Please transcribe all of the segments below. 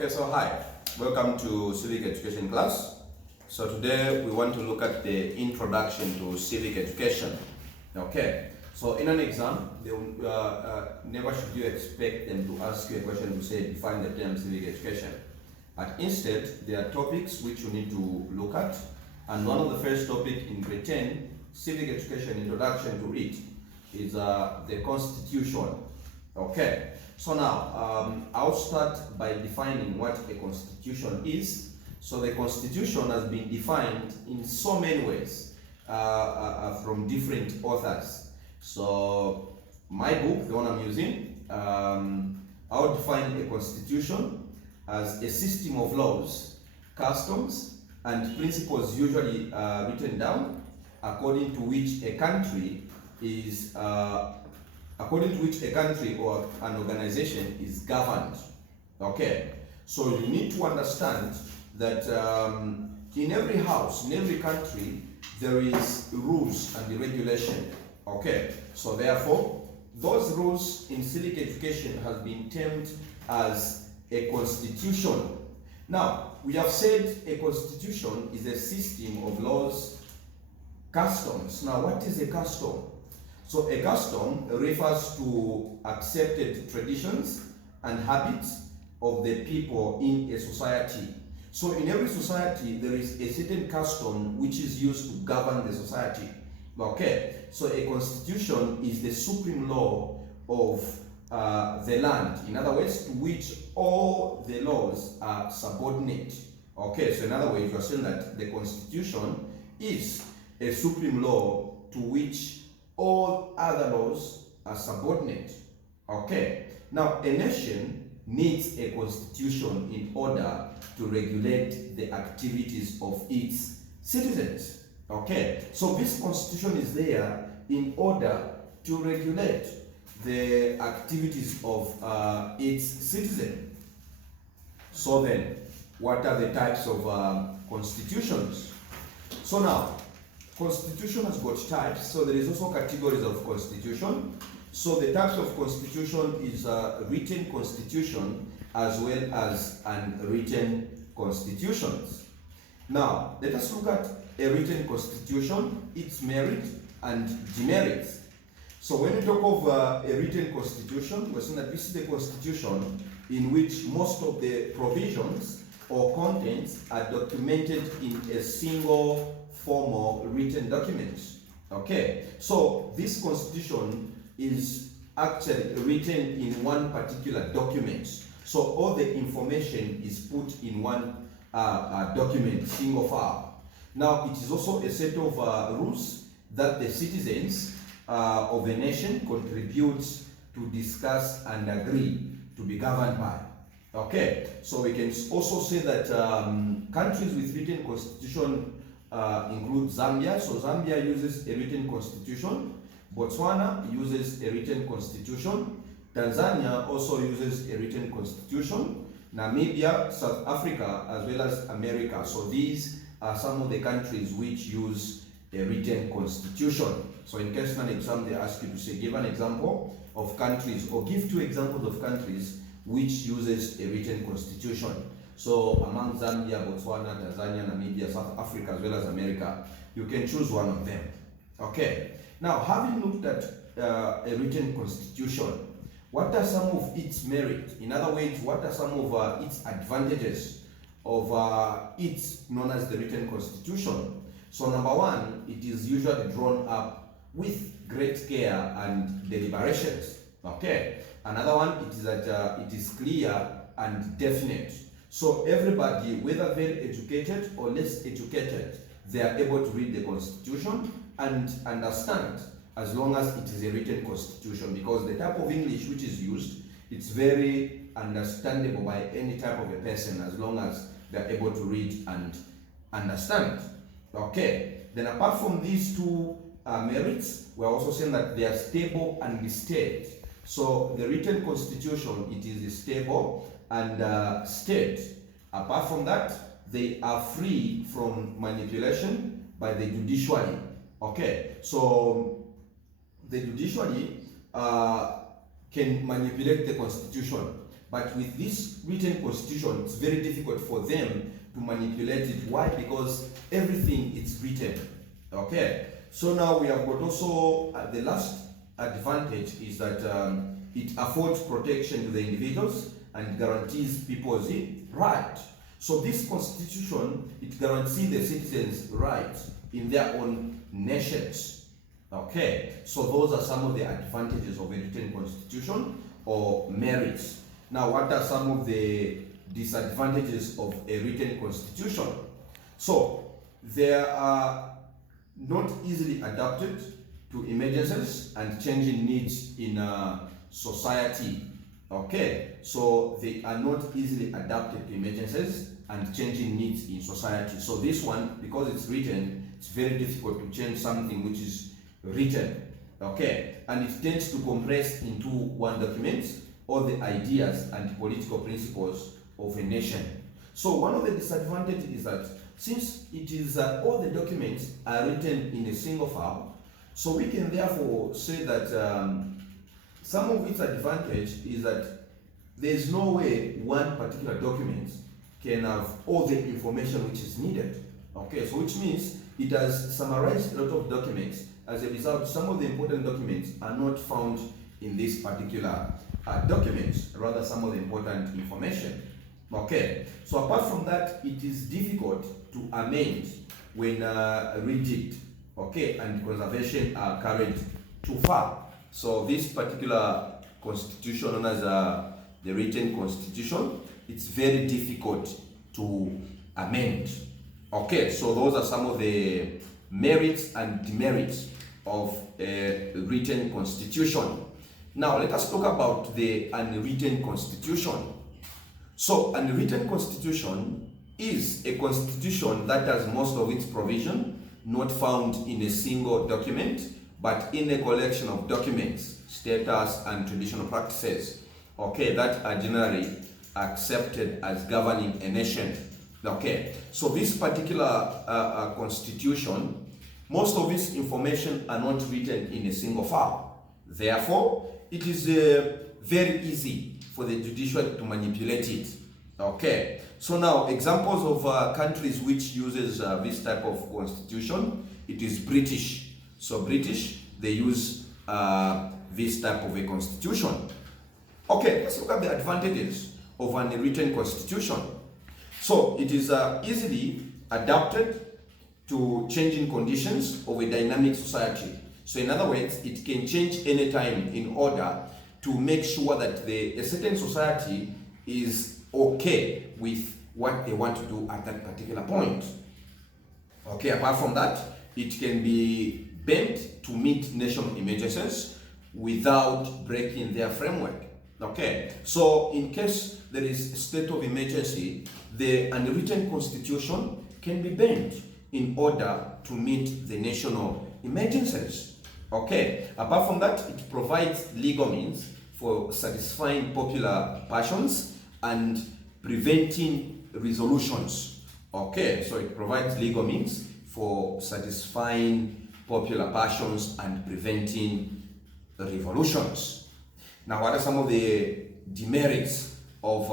Okay, so hi, welcome to civic education class. So today we want to look at the introduction to civic education. Okay, so in an exam, they will, never should you expect them to ask you a question to say define the term civic education. But instead, there are topics which you need to look at, and one of the first topic in grade 10, civic education introduction to it, is the Constitution. Okay, so now I'll start by defining what a constitution is. So the constitution has been defined in so many ways from different authors. So my book, the one I'm using, I'll define a constitution as a system of laws, customs, and principles usually written down according to which a country is or an organization is governed. Okay, so you need to understand that in every house, in every country, there is rules and regulation. Okay, so therefore, those rules in civic education have been termed as a constitution. Now, we have said a constitution is a system of laws, customs. Now, what is a custom? So a custom refers to accepted traditions and habits of the people in a society. So in every society, there is a certain custom which is used to govern the society. Okay, so a constitution is the supreme law of the land. In other words, to which all the laws are subordinate. Okay, so in other words, you are saying that the constitution is a supreme law to which all other laws are subordinate. Okay, now a nation needs a constitution in order to regulate the activities of its citizens. Okay, so this constitution is there in order to regulate the activities of its citizen. So then, what are the types of constitutions? So now, constitution has got types, so there is also categories of constitution. So the types of constitution is written constitution as well as unwritten constitutions. Now, let us look at a written constitution, its merit and demerits. So when we talk of a written constitution, we're saying that this is the constitution in which most of the provisions or contents are documented in a single formal written document. Okay, so this constitution is actually written in one particular document. So all the information is put in one document, single file. Now it is also a set of rules that the citizens of a nation contribute to discuss and agree to be governed by. Okay, so we can also say that countries with written constitution include Zambia. So Zambia uses a written constitution. Botswana uses a written constitution. Tanzania also uses a written constitution. Namibia, South Africa, as well as America. So these are some of the countries which use a written constitution. So in case in an exam they ask you to say, give an example of countries, or give two examples of countries which uses a written constitution. So among Zambia, Botswana, Tanzania, Namibia, South Africa, as well as America, you can choose one of them. Okay. Now, having looked at a written constitution, what are some of its merit? In other words, what are some of its advantages of its known as the written constitution? So number one, it is usually drawn up with great care and deliberations. Okay. Another one, it is that it is clear and definite. So everybody, whether very educated or less educated, they are able to read the constitution and understand, as long as it is a written constitution, because the type of English which is used, it's very understandable by any type of a person, as long as they are able to read and understand. Okay, then apart from these two merits, we are also saying that they are stable and state. So the written constitution, it is stable and state. Apart from that, they are free from manipulation by the judiciary. Okay, so the judiciary can manipulate the constitution. But with this written constitution, it's very difficult for them to manipulate it. Why? Because everything is written. Okay. So now we have got also the last advantage is that it affords protection to the individuals and guarantees people's right. So this constitution, it guarantees the citizens' rights in their own nations. Okay, so those are some of the advantages of a written constitution or merits. Now, what are some of the disadvantages of a written constitution? So, they are not easily adapted to emergencies and changing needs in society. Okay, so they are not easily adapted to emergencies and changing needs in society. So this one, because it's written, it's very difficult to change something which is written. Okay, and it tends to compress into one document all the ideas and political principles of a nation. So one of the disadvantages is that since it is all the documents are written in a single file, so we can therefore say that some of its advantage is that there is no way one particular document can have all the information which is needed. Okay, so which means it has summarized a lot of documents. As a result, some of the important documents are not found in this particular document, rather some of the important information. Okay, so apart from that, it is difficult to amend when rigid, okay, and conservation are carried too far. So this particular constitution, known as the written constitution, it's very difficult to amend. Okay, so those are some of the merits and demerits of a written constitution. Now let us talk about the unwritten constitution. So unwritten constitution is a constitution that has most of its provision not found in a single document, but in a collection of documents, status and traditional practices, okay, that are generally accepted as governing a nation. Okay, so this particular constitution, most of its information are not written in a single file. Therefore, it is very easy for the judiciary to manipulate it. Okay, so now examples of countries which uses this type of constitution, it is British. So British, they use this type of a constitution. Okay, let's look at the advantages of an unwritten constitution. So it is easily adapted to changing conditions of a dynamic society. So in other words, it can change anytime in order to make sure that a certain society is okay with what they want to do at that particular point. Okay, apart from that, it can be bent to meet national emergencies without breaking their framework. Okay, so in case there is a state of emergency, the unwritten constitution can be bent in order to meet the national emergencies. Okay, apart from that, it provides legal means for satisfying popular passions and preventing resolutions. Okay, so it provides legal means for satisfying popular passions and preventing revolutions. Now, what are some of the demerits of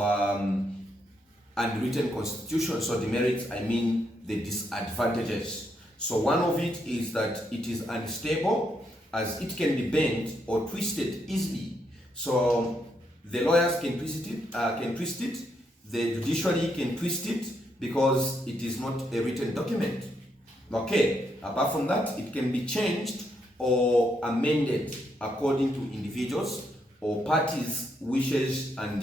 unwritten constitution? So demerits, I mean the disadvantages. So one of it is that it is unstable, as it can be bent or twisted easily. So the lawyers can twist it, the judiciary can twist it because it is not a written document. Okay, apart from that, it can be changed or amended according to individuals or parties' wishes and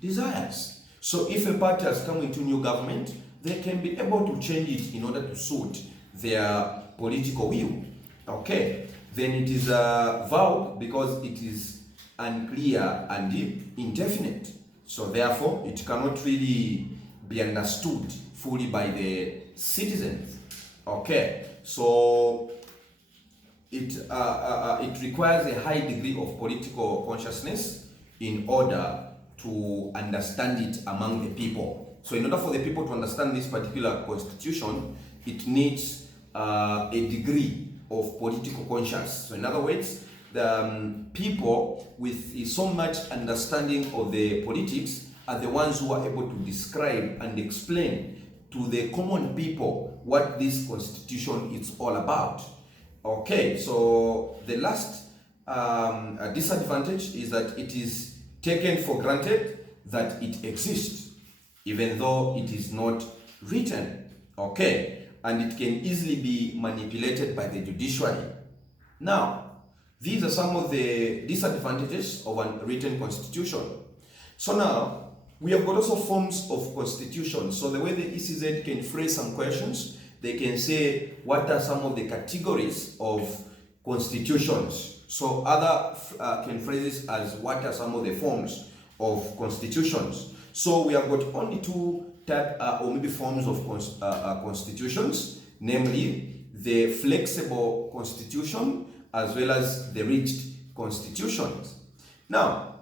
desires. So if a party has come into new government, they can be able to change it in order to suit their political will. Okay, then it is vague because it is unclear and indefinite. So therefore, it cannot really be understood fully by the citizens. Okay, so it requires a high degree of political consciousness in order to understand it among the people. So in order for the people to understand this particular constitution, it needs a degree of political conscience. So in other words, people with so much understanding of the politics are the ones who are able to describe and explain to the common people what this constitution is all about. Okay, so the last disadvantage is that it is taken for granted that it exists, even though it is not written. Okay, and it can easily be manipulated by the judiciary. Now, these are some of the disadvantages of an written constitution. So now, we have got also forms of constitution. So the way the ECZ can phrase some questions, they can say, what are some of the categories of constitutions? So other can phrase this as, what are some of the forms of constitutions? So we have got only two type or maybe forms of constitutions, namely the flexible constitution as well as the rigid constitutions. Now,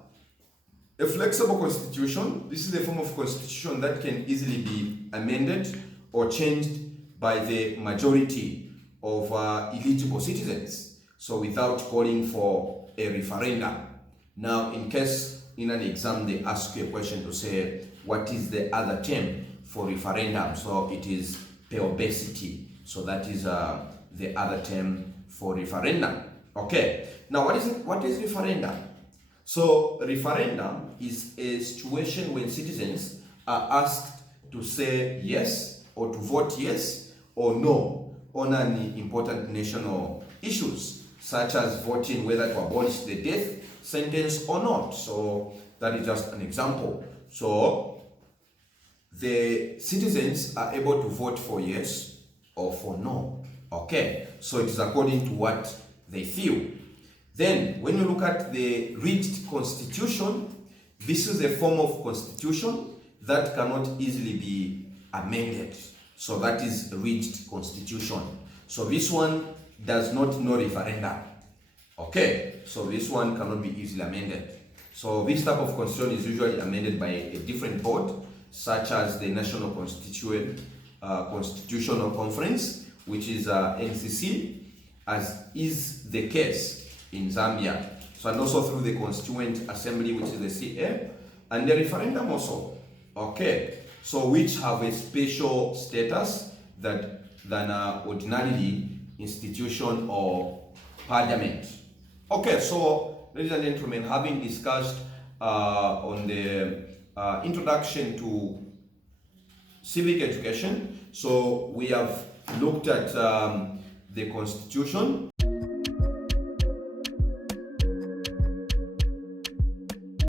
a flexible constitution, this is a form of constitution that can easily be amended or changed by the majority of eligible citizens, so without calling for a referendum. Now, in case in an exam they ask you a question to say, what is the other term for referendum? So it is plebiscite. So that is the other term for referendum. Okay, now what is referendum? So referendum is a situation when citizens are asked to say yes or to vote yes or no on any important national issues, such as voting whether to abolish the death sentence or not. So that is just an example. So the citizens are able to vote for yes or for no. Okay, so it is according to what they feel. Then, when you look at the rigid constitution, this is a form of constitution that cannot easily be amended. So that is rigid constitution. So this one does not know referendum. Okay, so this one cannot be easily amended. So this type of constitution is usually amended by a different board, such as the National Constitutional Conference, which is NCC, as is the case in Zambia. So, and also through the Constituent Assembly, which is the CA, and the referendum also. Okay, so which have a special status than ordinarily institution or parliament. Okay, so ladies and gentlemen, having discussed on the introduction to civic education, so we have looked at the Constitution.